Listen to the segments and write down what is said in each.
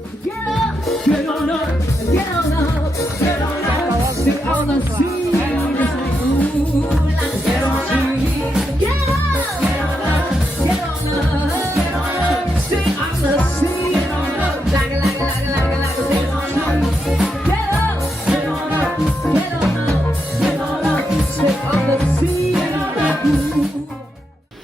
Get up, get on up, get on up, get on up. Sit on the sea, get on up, get on up, get on up, get on up, get on up. Sit on the sea, get on up, like get on up, get up, get on up, get on up, get on up. Sit on the sea, get on up.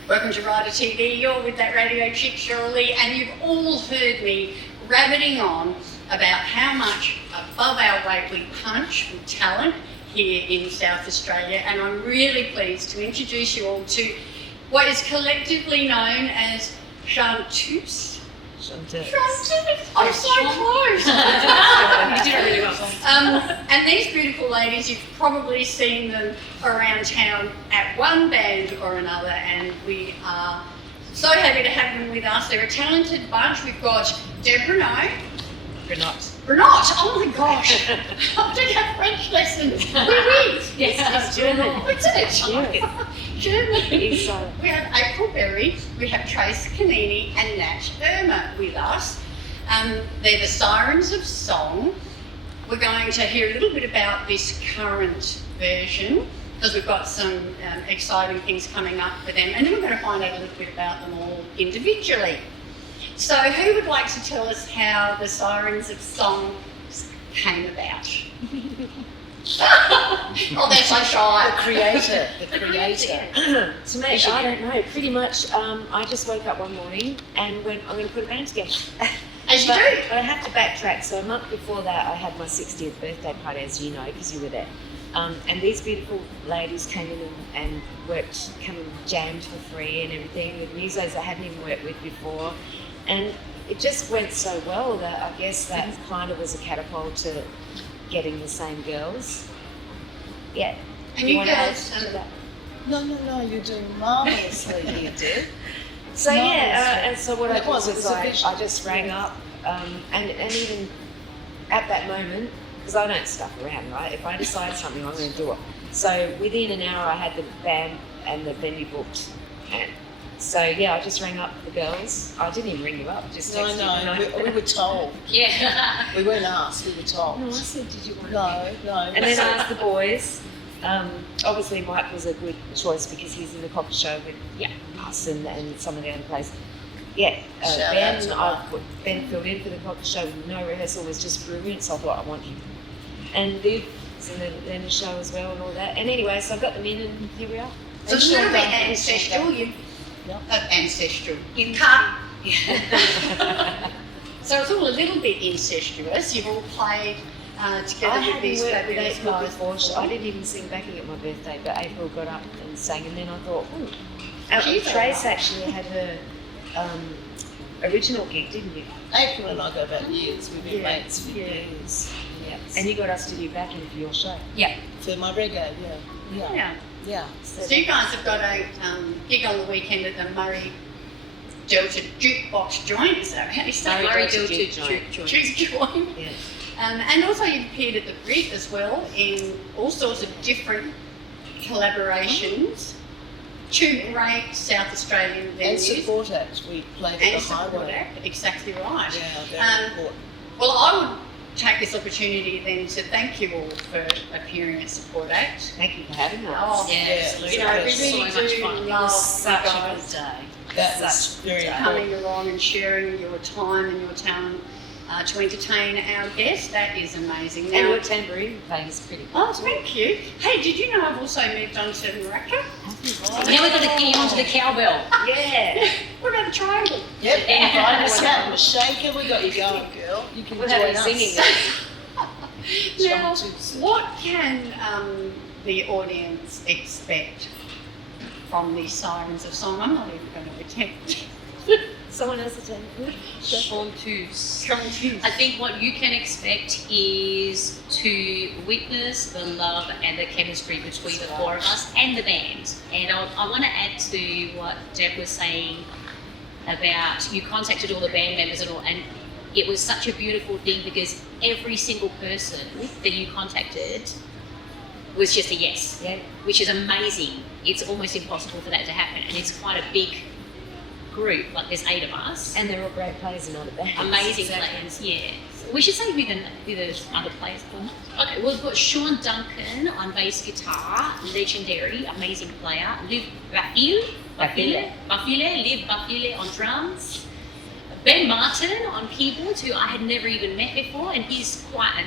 Welcome to Rider TV. You're with that radio chick, Cheryl, and you've all heard me rabbiting on about how much above our weight we punch with talent here in South Australia, and I'm really pleased to introduce you all to what is collectively known as Chanteuse. Chanteuse. I'm so close. You did it really well. And these beautiful ladies, you've probably seen them around town at one band or another, and we are so happy to have them with us. They're a talented bunch. We've got Deb Renaud. Renat, oh my gosh. I did have French lessons. Yes, it's German. What's it? Yeah. German. We have April Berry, we have Trace Canini and Nat Irma with us. They're the Sirens of Song. We're going to hear a little bit about this current version because we've got some exciting things coming up for them, and then we're going to find out a little bit about them all individually. So who would like to tell us how the Sirens of Song came about? Oh, they're so shy. The creator. To me, I don't know. Pretty much, I just woke up one morning and went, I'm going to put a band together. As you do. But I have to backtrack. So a month before that, I had my 60th birthday party, as you know, because you were there. And these beautiful ladies came in and worked, come and jammed for free and everything with musos I hadn't even worked with before. And it just went so well that I guess that kind of was a catapult to getting the same girls. Yeah. And you girls, No, you're doing marvellously, you did. So yeah, and so what I did was I just vision. rang up, and even at that moment, because I don't stuff around, right? If I decide something, I'm going to do it. So within an hour, I had the band and the venue booked, and so yeah, I just rang up the girls. I didn't even ring you up, just texted No, we were told. Yeah. We weren't asked, we were told. No, I said, did you want to? No. And then I asked the boys. Obviously, Mike was a good choice because he's in the cocker show with us and some of the other players. Yeah, Ben filled in for the cocker show with no rehearsal, was just brilliant. So I thought, I want him. And Viv was in the show as well and all that. And anyway, so I got them in, and here we are. So it's a little bit ancestral. Ancestral. You can't. So it's all a little bit incestuous. You've all played together with these fabulous guys before. I didn't even sing backing at my birthday, but April got up and sang, and then I thought, Trace actually had her original gig, didn't you? April and I go back years. We've been mates for years. Yeah. And you got us to do backing for your show. Yeah. For my reggae, yeah. So you guys have got a gig on the weekend at the Murray Delta Jukebox Joint. Is that how you say it? Murray Delta Juke Joint. Yeah. And also you've appeared at the Brit as well in all sorts of different collaborations. Two great South Australian venues. And support act. We played at the Highway. Exactly right. Yeah, very important. Well, I would take this opportunity then to thank you all for appearing at Support Act. Thank you for having us. Oh, absolutely. You know, we really so much do fun. love Such you a guys good day. That was very coming important. along and sharing your time and your talent to entertain our guests. That is amazing. And Now, your tambourine playing is pretty cool. oh, thank you. Hey, did you know I've also moved on to maraca? Now we've got to get onto the cowbell. Yeah. What about the triangle? Yep, invite us out. The shaker, we got you going, girl. You can We'll join have you us. singing. Now, Chanteuse. what can the audience expect from the Sirens of Song? I'm not even going to attempt. Someone else attend. Chanteuse. Chanteuse. I think what you can expect is to witness the love and the chemistry between the four of us and the band. And I want to add to what Deb was saying about you contacted all the band members and all, and it was such a beautiful thing because every single person that you contacted was just a yes, which is amazing. It's almost impossible for that to happen, and it's quite a big group, like there's 8 of us. And they're all great players and other bands. Amazing players, yeah. We should say who the other players are. Okay, we've got Sean Duncan on bass guitar, legendary, amazing player. Liv Bafile on drums. Ben Martin on keyboards, who I had never even met before, and he's quite a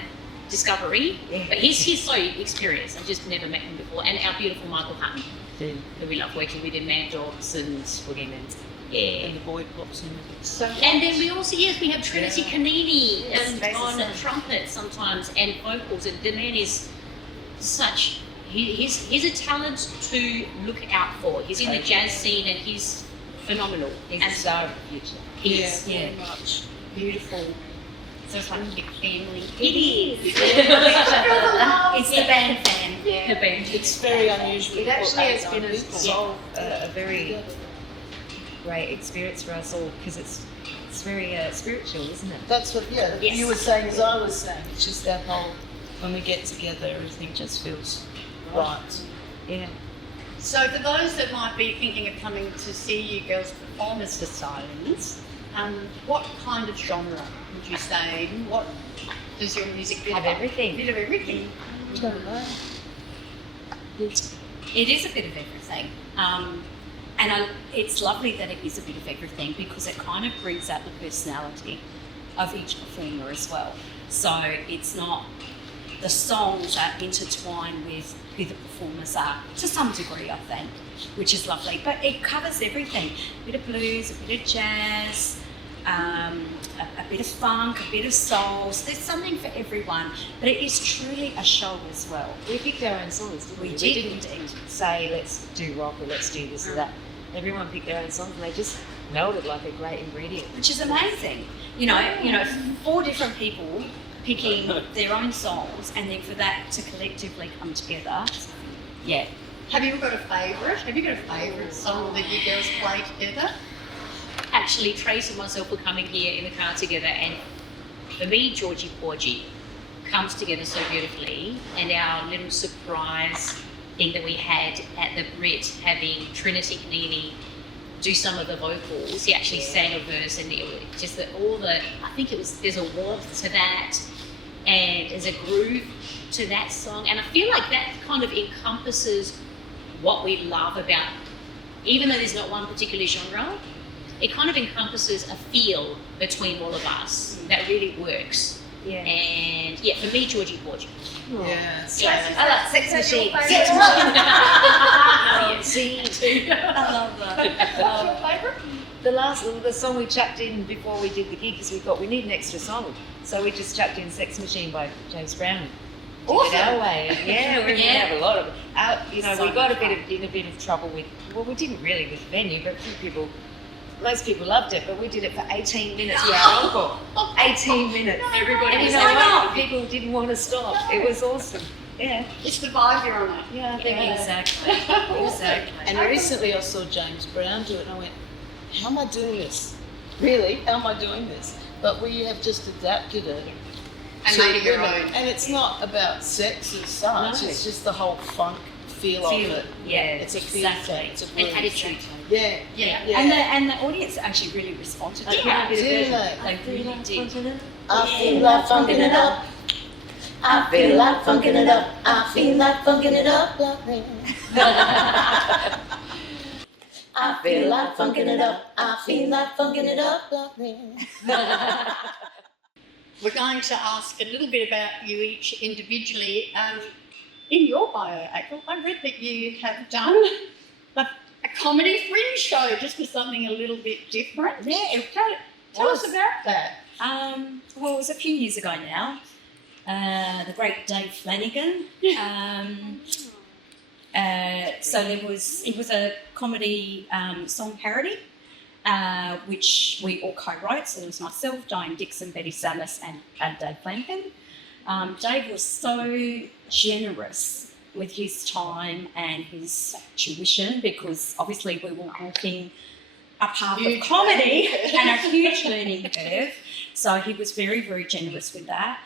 discovery. Yeah. But he's so experienced. I've just never met him before. And our beautiful Michael Hutton, who we love working with in Mad Dogs and Boogeyman's. yeah. And the boy pops in. So And then we also, we have Trinity Canini Yes, on basses. trumpet sometimes and vocals. And the man is such, he's a talent to look out for. He's in the jazz scene and he's phenomenal. he's a star of the future. He's Very much. beautiful. So it's like a big family. It is. It's the band fan. The band. It's very unusual. It actually has been people. a very great experience for us all because it's very spiritual, isn't it? That's what, Yes. you were saying as I was saying. It's just that whole, when we get together, everything just feels right. Yeah. So for those that might be thinking of coming to see you girls perform as the Sirens, what kind of genre would you say? What does your music Have cover? everything. A bit of everything. It is a bit of everything. It's lovely that it is a bit of everything because it kind of brings out the personality of each performer as well. So it's not, the songs are intertwined with who the performers are to some degree, I think, which is lovely. But it covers everything, a bit of blues, a bit of jazz, a bit of funk, a bit of soul. So there's something for everyone, but it is truly a show as well. We picked our own songs, didn't we? We We did didn't indeed. say let's do rock or let's do this or that. Everyone picked their own songs and they just melded like a great ingredient. Which is amazing. You know, 4 different people picking their own songs, and then for that to collectively come together. Yeah. Have you got a favourite? Have you got a favourite song that you girls play together? Actually, Trace and myself were coming here in the car together, and for me, Georgie Porgy comes together so beautifully. And our little surprise thing that we had at the Brit, having Trinity Canini do some of the vocals, he actually sang a verse, and it was just there's a warmth to that, and there's a groove to that song, and I feel like that kind of encompasses what we love about, even though there's not one particular genre, it kind of encompasses a feel between all of us that really works. Yeah. And yeah, for me, Georgie Porgy. Yeah. I like Sex Machine. Sex Machine. I love that. What's your favourite? The song we chucked in before we did the gig because we thought we need an extra song. So we just chucked in Sex Machine by James Brown. Awesome. Our way. Yeah, we have a lot of it. We So got much in a bit of trouble with, well, we didn't really with the venue, but most people loved it, but we did it for 18 minutes for our encore. 18 minutes. Everybody And you was know like, what? People didn't want to stop. It was awesome. Yeah. It's the vibe you're on. Yeah, I think Exactly. Exactly. And recently I saw James Brown do it and I went, how am I doing this? Really? How am I doing this? But we have just adapted it. And to made it your women. own. And it's not about sex as such, No. it's just the whole funk feel of it. Yeah, It's a feel exactly. thing, it's a An groove. attitude. Yeah. Yeah. Yeah. And the audience actually really responded to Yeah. that. Do they? They really did. I feel like funking it up. I feel like funking it up. I feel like funking it up. I feel like funking it up. I feel like funking it up. We're going to ask a little bit about you each individually. In your bio, April, I read that you have done a comedy fringe show just for something a little bit different. Yeah. Tell us about that. Well, it was a few years ago now. The great Dave Flanagan. So it was a comedy song parody, which we all co-wrote. So it was myself, Diane Dixon, Betty Samus, and Dave Flanagan. Dave was so generous with his time and his tuition because obviously we were walking a path of comedy and a huge learning curve. So he was very, very generous with that.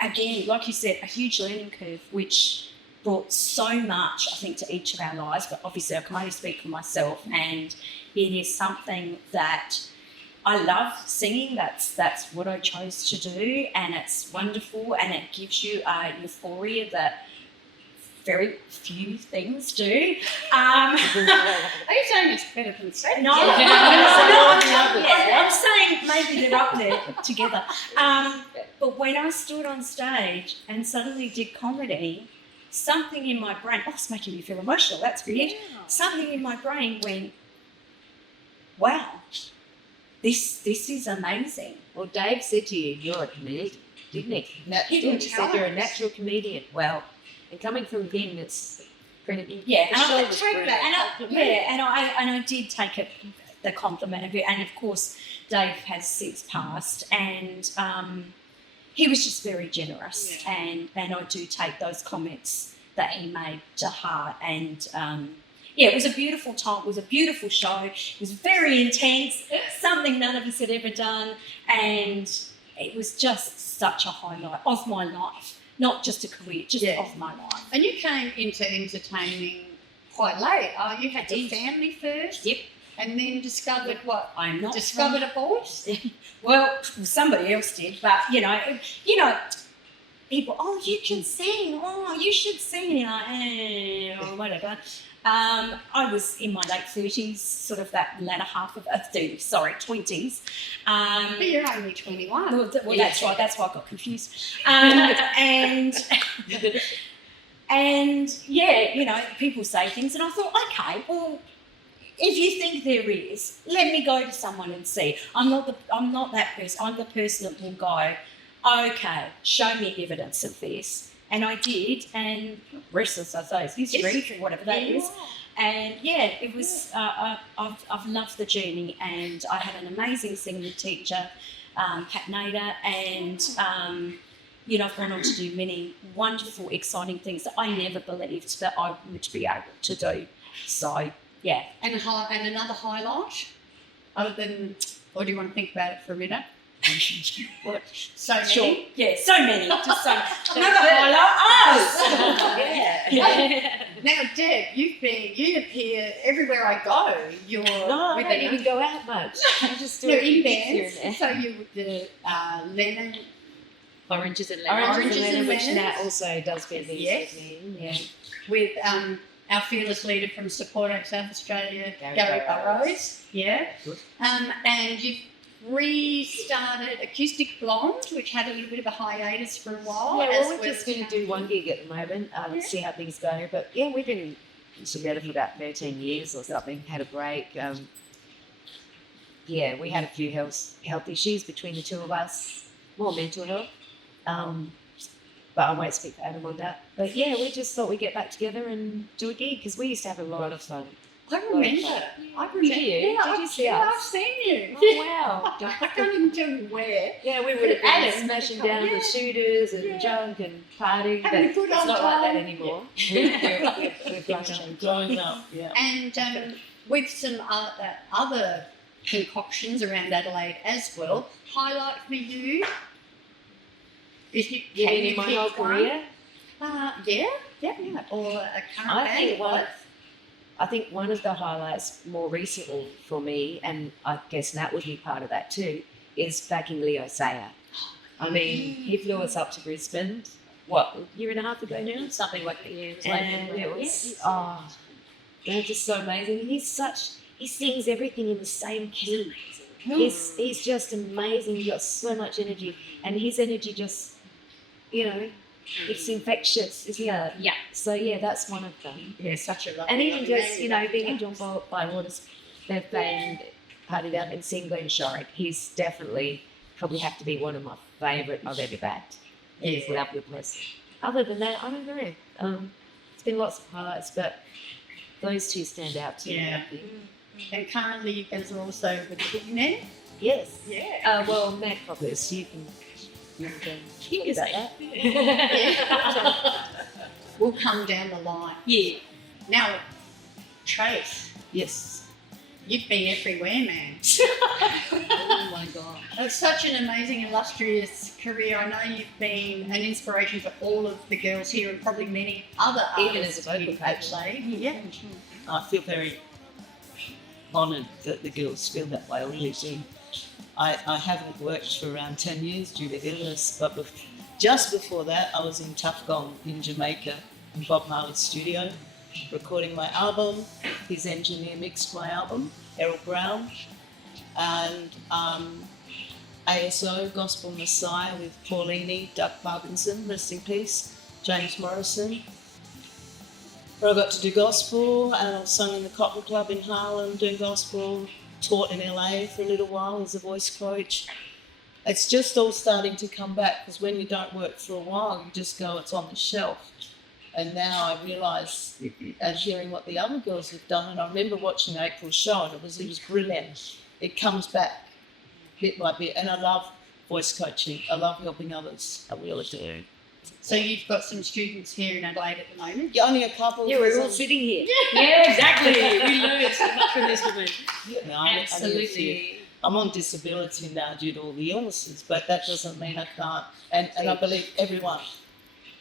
Again, like you said, a huge learning curve, which brought so much, I think, to each of our lives, but obviously I can only speak for myself, and it is something that I love singing. That's what I chose to do, and it's wonderful, and it gives you a euphoria that very few things do. Are you saying it's better than sex? No, I'm saying maybe they're up there together. But when I stood on stage and suddenly did comedy, something in my brain, it's making me feel emotional, that's weird. Something in my brain went, wow, this is amazing. Well, Dave said to you, you're a comedian, didn't he? He said you're a natural comedian. Well, and coming from him, it's pretty. Yeah, and Cheryl I was take brilliant. that, and I did take it, the compliment of it, and of course, Dave has since passed, and he was just very generous, and I do take those comments that he made to heart, and it was a beautiful time. It was a beautiful show. It was very intense, something none of us had ever done, and it was just such a highlight of my life. Not just a career, just of my life. And you came into entertaining quite late. You had your family first? Yep. And then discovered what? I'm not Discovered a voice? Well, somebody else did, but you know, people. Oh, you can sing. Oh, you should sing. Or whatever. I was in my late 30s, sort of that latter half of 20s. But you're only 21. Well, that's right. That's why I got confused. And people say things, and I thought, okay, well, if you think there is, let me go to someone and see. I'm not that person. I'm the person that will go, okay, show me evidence of this. And I did, and rest as I say, it's history, whatever that is. And it was. I've loved the journey, and I had an amazing singing teacher, Pat Nader, and I've gone on to do many wonderful, exciting things that I never believed that I would be able to do. So And another highlight, other than, or do you want to think about it for a minute? What? So many. Sure. Yeah, so many. Just so another highlight. Now, Deb, you appear everywhere I go. You're No, I with don't even go out much. I just do in it here and bands. there. So you the Lennon. Oranges and lemons. Oranges and Lemon, which lemons. Nat also does be these Yes. evening. Yeah. With our fearless leader from Support Act South Australia, Gary Gary Burrows. Burrows. Yeah. Good. And you've restarted Acoustic Blonde, which had a little bit of a hiatus for a while. Yeah, as well, we're just going to do one gig at the moment, see how things go. But yeah, we've been together for about 13 years or something, had a break. We had a few health issues between the two of us, more mental health. But I won't speak for Adam on that. But yeah, we just thought we'd get back together and do a gig because we used to have a lot of fun. I remember. Did you? Yeah, Did you see us? I've seen you. Oh, wow. I can't even tell you where. Yeah, we would have been Adam, smashing down the shooters and junk and partying, but Having a it's good not old like that time. anymore. We've grown Growing up, yeah. And with some other concoctions around Adelaide as well, highlight for you. If you You can mean you in my pick whole one? career? Yeah. Or a current I band. think I think one of the highlights more recently for me, and I guess Nat would be part of that too, is backing Leo Sayer. I mean, he flew us up to Brisbane, a year and a half ago now? Something like that. Yeah, it was And it was, they're just so amazing. He sings everything in the same key. He's just amazing. He's got so much energy, and his energy just, it's infectious, isn't it? Yeah. So yeah, that's one of them. Yeah, such a lovely And even one. just, being at John Bywater's birthday and partied out and seeing Glenn Shorrock, he's definitely probably have to be one of my favourite I've ever backed. He's a lovely person. Other than that, I don't know. It's been lots of highlights, but those two stand out to me. Yeah. I think. And currently you guys are also with the Big Men. Yes. Yeah. Well, Matt probably is. You can Yes, about that. We'll come down the line. Yeah. Now, Trace, Yes. You've been everywhere, man. Oh my God. It's such an amazing, illustrious career. I know you've been an inspiration for all of the girls here and probably many other Even artists as a vocal coach. Yeah. I feel very honoured that the girls feel that way already. I haven't worked for around 10 years due to illness, but just before that I was in Tuffgong in Jamaica in Bob Marley's studio recording my album. His engineer mixed my album, Errol Brown, and ASO, Gospel Messiah with Paulini, Doug Parkinson, rest in peace, James Morrison. Where I got to do gospel, and I sung in the Cotton Club in Harlem doing gospel, taught in LA for a little while as a voice coach. It's just all starting to come back, because when you don't work for a while, you just go, it's on the shelf. And now I realise, and hearing what the other girls have done, and I remember watching April's show, and it was brilliant. It comes back bit by bit, and I love voice coaching. I love helping others. I really do. So you've got some students here in Adelaide at the moment? Yeah, only a couple. Yeah, we're all sitting here. Yeah, exactly. We learned so much from this woman. No, I need a few. Absolutely. I'm on disability now due to all the illnesses, but that doesn't mean I can't. And I believe everyone,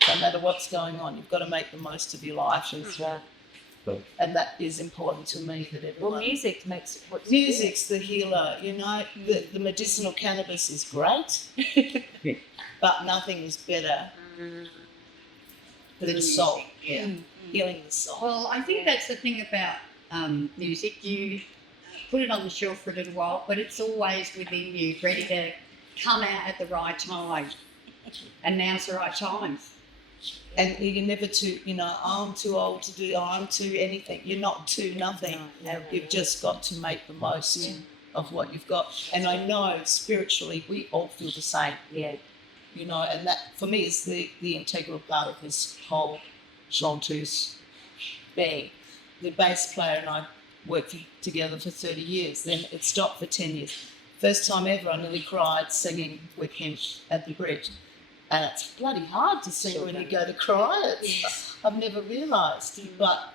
no matter what's going on, you've got to make the most of your life. And that is important to me, that everyone... Well, music makes what Music's the healer, you know. The medicinal cannabis is great, but nothing is better than the soul. Yeah, healing the soul. Well, I think that's the thing about music. You put it on the shelf for a little while, but it's always within you, ready to come out at the right time. And now's the right time. And you're never too, you know, I'm too old to do, I'm too anything. You're not too nothing. You've just got to make the most of what you've got. And I know spiritually we all feel the same. Yeah. You know, and that for me is the integral part of this whole Chanteuse being. The bass player and I worked together for 30 years. Then it stopped for 10 years. First time ever I nearly cried singing with him at the bridge. And it's bloody hard to sing when you go to cry. I've never realised. But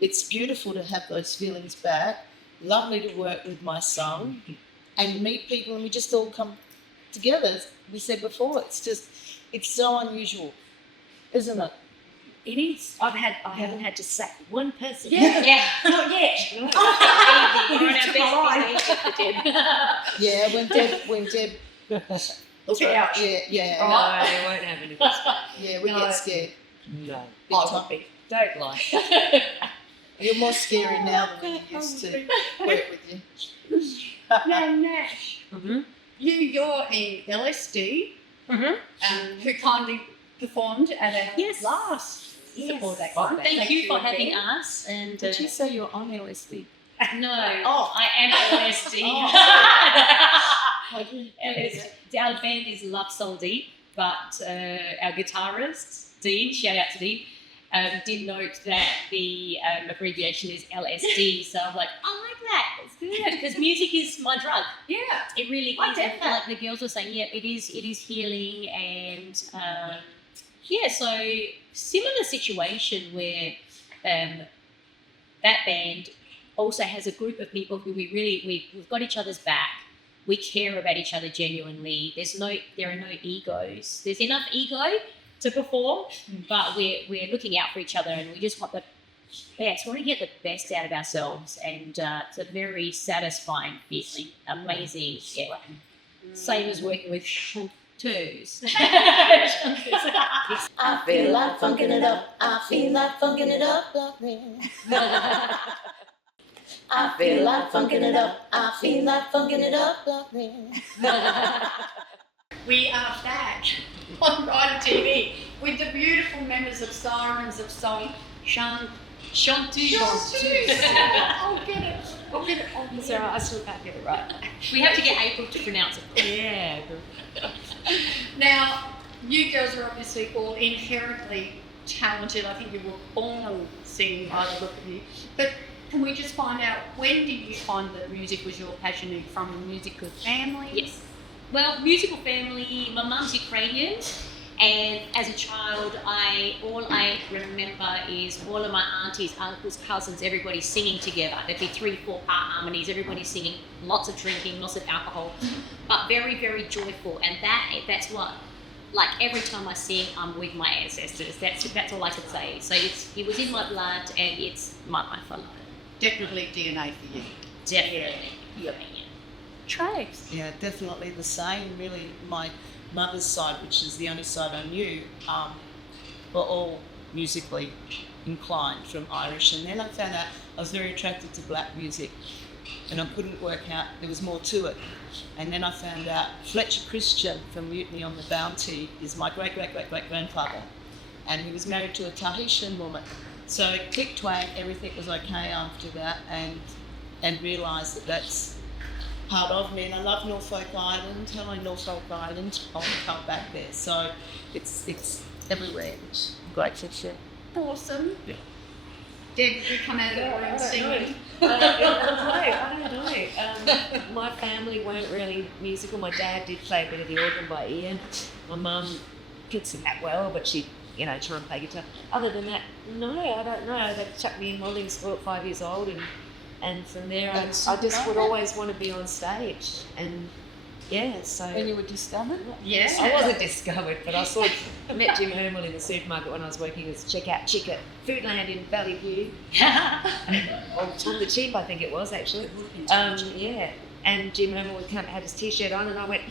it's beautiful to have those feelings back. Lovely to work with my son and meet people, and we just all come together. As we said before, it's so unusual, isn't it? It is. I haven't had to sack one person. Yeah. Not yet. We're on our best behaviour. Yeah, when Deb Look out. Yeah. No, they won't have any. Yeah, we get scared. No. Big I time. would be. Don't lie. You're more scary now than when you used to work with you. Now, Nash, Mm-hmm. you're in LSD, who kindly performed at our Yes. last support act. Thank you for having us. And Did you say you're on LSD? no, Oh. I am LSD. Oh. Our band is Love Soul Deep, but our guitarist, Dean, shout out to Dean, did note that the abbreviation is LSD. So I'm like, I like that. It's good because music is my drug. Yeah. It really I is. get And that. like the girls were saying, yeah, it is healing, and so similar situation where that band also has a group of people who we've got each other's back. We care about each other genuinely. There are no egos. There's enough ego to perform, but we're looking out for each other, and we just want the best. We want to get the best out of ourselves, and it's a very satisfying feeling. Amazing. Yeah. Same as working with Chanteuse. I feel like funking it up. I feel like funking it up. I feel like funking it up. I feel like funking it up. We are back on Rider TV with the beautiful members of Sirens of Song, Chanteuse. I'll get it. It's all right, I still can't get it right. We have to get April to pronounce it. Yeah. Now, you girls are obviously all inherently talented. I think you were born singing by the look of you. But can we just find out, when did you find that music was your passion? Are you from a musical family? Yes. Well, musical family. My mum's Ukrainian, And as a child, all I remember is all of my aunties, uncles, cousins, everybody singing together. There'd be 3-4 part harmonies, everybody singing, lots of drinking, lots of alcohol, but very, very joyful. And that's what, like every time I sing, I'm with my ancestors. That's all I could say. So it was in my blood, and it's my fun. Definitely DNA for you. Definitely. Yeah. Trace. Yeah, definitely the same. Really, my mother's side, which is the only side I knew, were all musically inclined from Irish. And then I found out I was very attracted to black music, and I couldn't work out there was more to it. And then I found out Fletcher Christian from Mutiny on the Bounty is my great-great-great-great-grandfather, and he was married to a Tahitian woman. So click twang, everything was okay after that, and realised that that's part of me. And I love Norfolk Island. Hello, Norfolk Island. I want to come back there. So it's everywhere, which I'm grateful for. Awesome. Yeah. Deb, did you come out of the room singing? I don't know. My family weren't really musical. My dad did play a bit of the organ by ear. My mum could sing that well, but she, try and play guitar. Other than that, no, I don't know. They chucked me in modelling school at 5 years old, and from there I just would always want to be on stage. And yeah, so. When you were discovered? Yes. I wasn't discovered, but I met Jim Hermel in the supermarket when I was working as checkout chick at Foodland in Valley View. Or Tom the Cheap, I think it was actually. Yeah, and Jim Hermel had his t-shirt on, and I went,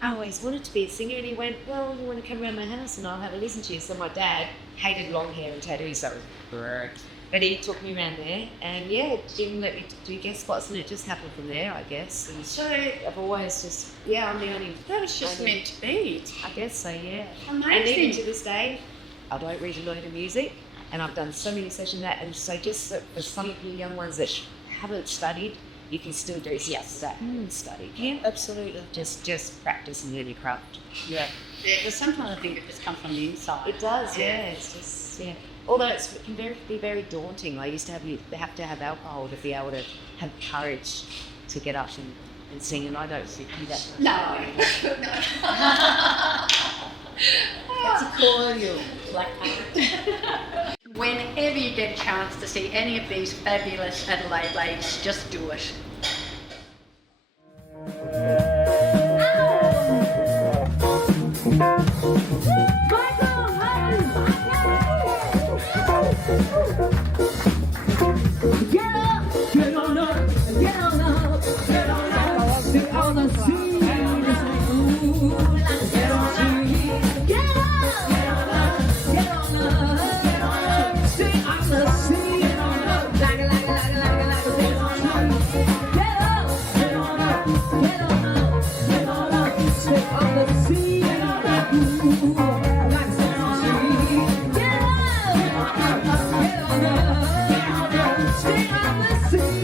I always wanted to be a singer. And he went, well, you want to come around my house and I'll have a listen to you. So my dad hated long hair and tattoos, so it was but he took me around there, and yeah, Jim let me do guest spots, and it just happened from there, I guess. And so I've always just, I'm the only. That was just meant to be. I guess so, yeah. Amazing. And even to this day, I don't read a load of music, and I've done so many sessions that, and so just for some of you young ones that haven't studied, you can still do study. Yeah, absolutely. Just practice and learn your craft. Yeah. Yeah, because sometimes I think it just comes from the inside. It does, yeah. It's just, although it can be very daunting. I used to have to have alcohol to be able to have courage to get up and sing, and I don't do that. No. That's a cordial. Whenever you get a chance to see any of these fabulous Adelaide ladies, just do it. Get up, get on up, get on up, get on up. See all the scenes, ooh, get on up, get on up, get on up, get on up. See all the scenes, get on up, like, get on up, get up, get on up, get on up, get on up. See all the scenes, get on up, ooh, like get on up, get on up. Stay on the scene,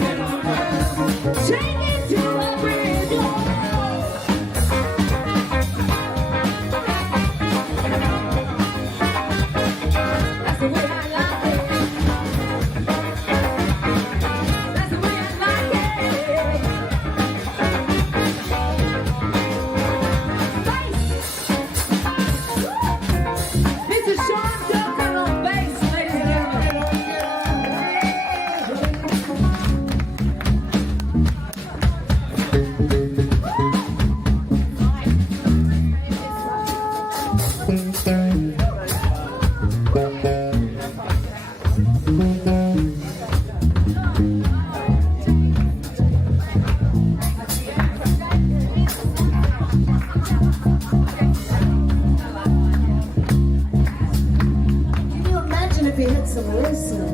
take it to a bridge. That's the way I like it. That's the way I like it. Bass. It's a short joke on bass, ladies and gentlemen. Can you imagine if he had some listen?